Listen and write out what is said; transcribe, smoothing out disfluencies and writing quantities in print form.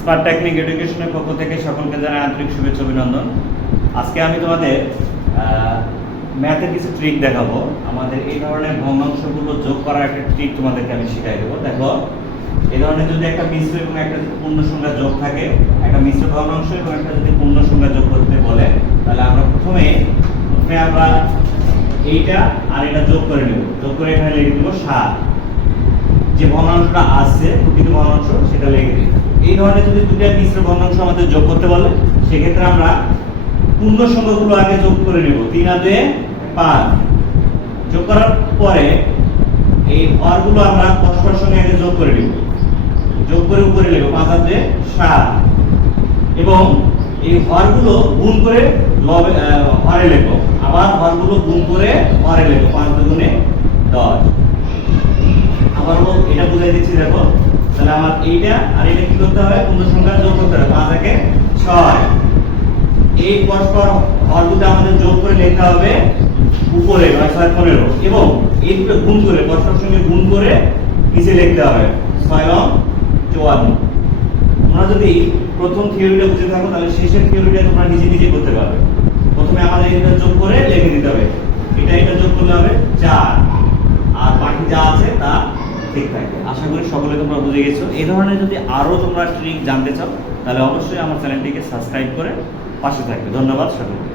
Smart technique এডুকেশনের পক্ষ থেকে সকলকে জানাই আন্তরিক শুভেচ্ছা অভিনন্দন। আজকে আমি তোমাদের ম্যাথের কিছু ট্রিক দেখাবো। আমাদের এই ধরনের ভগ্নাংশগুলো যোগ করার একটা ট্রিক তোমাদেরকে আমি শিখাই দেবো। দেখো, এই ধরনের যদি একটা মিশ্র এবং একটা যদি পূর্ণ সংখ্যা যোগ থাকে, একটা মিশ্র ভগ্নাংশ এবং একটা যদি পূর্ণ সংখ্যা যোগ করতে বলে, তাহলে আমরা প্রথমে আমরা এইটা আর এটা যোগ করে নেব। যোগ করে এখানে লিখে দেবো 7। যে ভগ্নাংশটা আছে প্রকৃত ভগ্নাংশ সেটা লিখে দিই। এই ধরনের যদি দুটো মিশ্র ভগ্নাংশ আমাদের যোগ করতে বলে, সেক্ষেত্রে আমরা পূর্ণ সংখ্যাগুলো আগে যোগ করে নেব। 3 আর 2 5। যোগ করার পরে এই হরগুলো আমরা পরস্পর সঙ্গে আগে যোগ করে নেব। যোগ করে উপরে লিখব 5 আর 2 7, এবং এই হরগুলো গুণ করে হরে লিখব। আবার হরগুলো গুণ করে হরে লিখব। 5 দুগুণে 10। আবার এটা বুঝাই দিচ্ছি, দেখো। তাহলে আমার এইটা আর এটা কি করতে হবে? পূর্ণ সংখ্যা যোগ করতে হবে। 5 একে 6। এই পরস্পর হরগুলো আমাদের যোগ করে লিখতে হবে উপরে 9 6 15, এবং এই দুটো গুণ করে পরস্পর সঙ্গে গুণ করে নিচে লিখতে হবে 6 এবং 54। তোমরা যদি প্রথম থিওরিটা বুঝে থাকো, তাহলে শেষের থিওরিটা তোমরা নিজে নিজে করতে পারবে। প্রথমে আমাদের এটা যোগ করে লিখে দিতে হবে। এটা যোগ করলে হবে 4, আর বাকি যা আছে তা ঠিক থাকবে। আশা করি সকলে তোমরা বুঝে গেছো। এই ধরনের যদি আরো তোমরা ট্রিক জানতে চাও, তাহলে অবশ্যই আমার চ্যানেলটিকে সাবস্ক্রাইব করে পাশে থাকবে। ধন্যবাদ সকলকে।